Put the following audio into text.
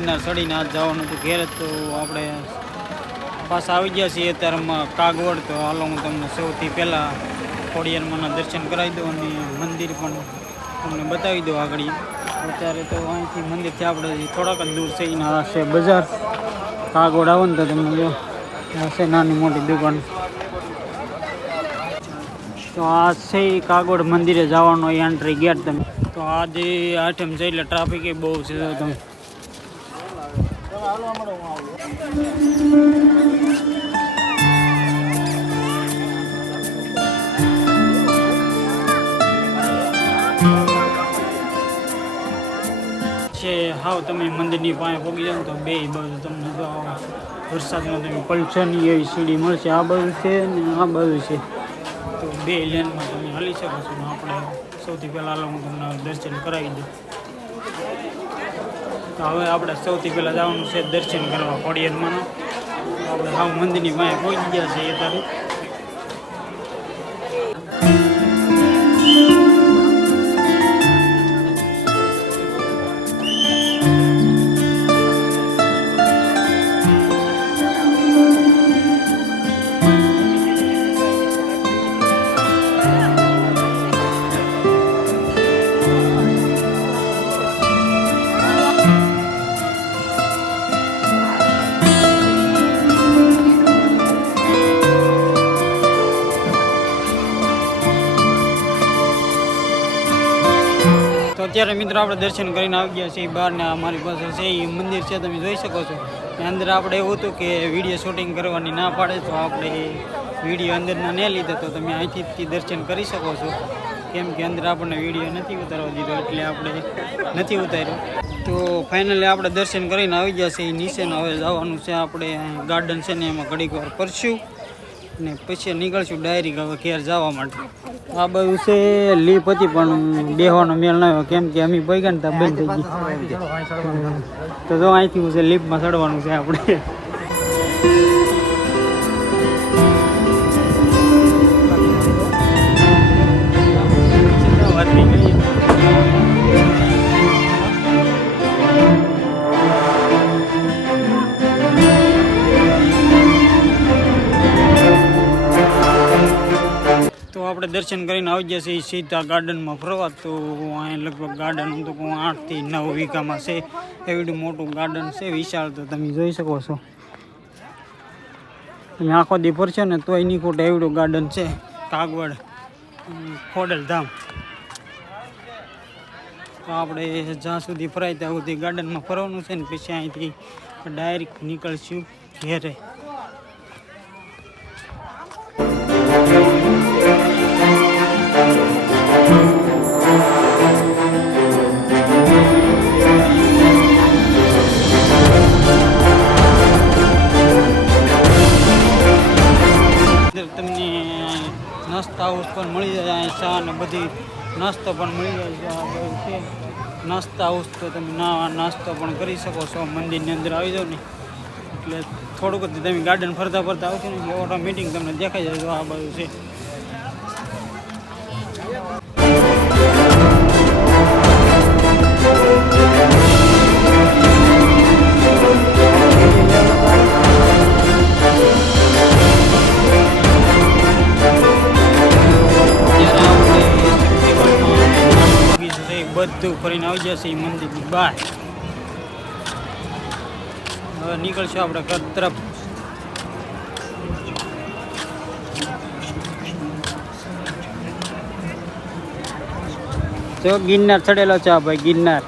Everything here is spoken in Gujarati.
ગિરનાર ચડીને આજ જવાનું હતું ઘેર, તો આપણે પાછા આવી ગયા છીએ અત્યારમાં કાગવડ. તો હાલો હું તમને સૌથી પહેલાં ખોડિયારમાંના દર્શન કરાવી દઉં અને મંદિર પણ તમને બતાવી દઉં આગળ. અત્યારે તો અહીંથી મંદિરથી આપણે થોડાક જ દૂર છે. એના આ છે બજાર. કાગવડ આવો ને તો તમને જો આ છે નાની મોટી દુકાન. તો આ છે કાગવડ મંદિરે જવાનો એન્ટ્રી ગેટ. તમે તો આજે આઠમ છે એટલે ટ્રાફિક એ બહુ છે. તમે છે હાવ તમે મંદિરની પાસે પહોંચી જાઓ તો બે બાજુ તમને જો વરસાદમાં તમે પલસો નહીં એવી સીડી મળશે. આ બાજુ છે ને આ બાજુ છે, તો બે લેનમાં તમે હાલી શકો છો. આપણે સૌથી પહેલાં હું તમને દર્શન કરાવી દઉં. તો હવે આપણે સૌથી પહેલાં જવાનું છે દર્શન કરવા ખોડિયારમાંના. આપણે હાવ મંદિરની પાસે પહોંચી ગયા છીએ ત્યારે. તો અત્યારે મિત્રો આપણે દર્શન કરીને આવી ગયા છીએ બહાર ને અમારી પાસે છે એ મંદિર છે, તમે જોઈ શકો છો. અંદર આપણે એવું હતું કે વિડીયો શૂટિંગ કરવાની ના પાડે, તો આપણે વિડીયો અંદરના નહીં લીધા. તો તમે અહીંથી દર્શન કરી શકો છો, કેમ કે અંદર આપણને વિડીયો નથી ઉતારવા દીધો એટલે આપણે નથી ઉતાર્યો. તો ફાઇનલી આપણે દર્શન કરીને આવી ગયા છીએ નીચેને. હવે જવાનું છે આપણે ગાર્ડન છે ને એમાં ઘડીક વાર ફરશું ને પછી નીકળશું ડાયરેક્ટ હવે ઘેર જવા માટે. આ બધું છે લીપ હતી પણ બેહવાનો મેળ ન આવ્યો, કેમ કે અમે પૈગા ને ત્યાં બંધ થઈ ગઈ. તો જો અહીંથી હું છે લીપમાં ચડવાનું છે આપણે. આપણે દર્શન કરીને આવી ગયા છીએ સીધા ગાર્ડનમાં ફરવા. તો અહીંયા લગભગ ગાર્ડન તો 8 થી 9 વીઘામાં છે. એવડું મોટું ગાર્ડન છે, વિશાળ. તો તમે જોઈ શકો છો. તમે આખો દી ફરશો ને તોય નહીં ખોટે એવડું ગાર્ડન છે કાગવડ ખોડલધામ. તો આપણે જ્યાં સુધી ફરાય ત્યાં સુધી ગાર્ડનમાં ફરવાનું છે ને પછી અહીંથી ડાયરેક્ટ નીકળશું ઘેરે. તમને નાસ્તા હાઉસ પણ મળી જાય, ચા ને બધી નાસ્તો પણ મળી જાય છે. નાસ્તા હાઉસ તો તમે નાસ્તો પણ કરી શકો છો. મંદિરની અંદર આવી જાઓ ને એટલે થોડુંક જ તમે ગાર્ડન ફરતા ફરતા આવશો ને એટલે ઓટોમેટિક તમને દેખાઈ જાય. આ બાજુ છે. બધું ફરીને આવી જશે એ મંદિરની બહાર. હવે નીકળશું આપણે ઘર તરફ. જો ગિરનાર ચડેલો છે ભાઈ, ગિરનાર.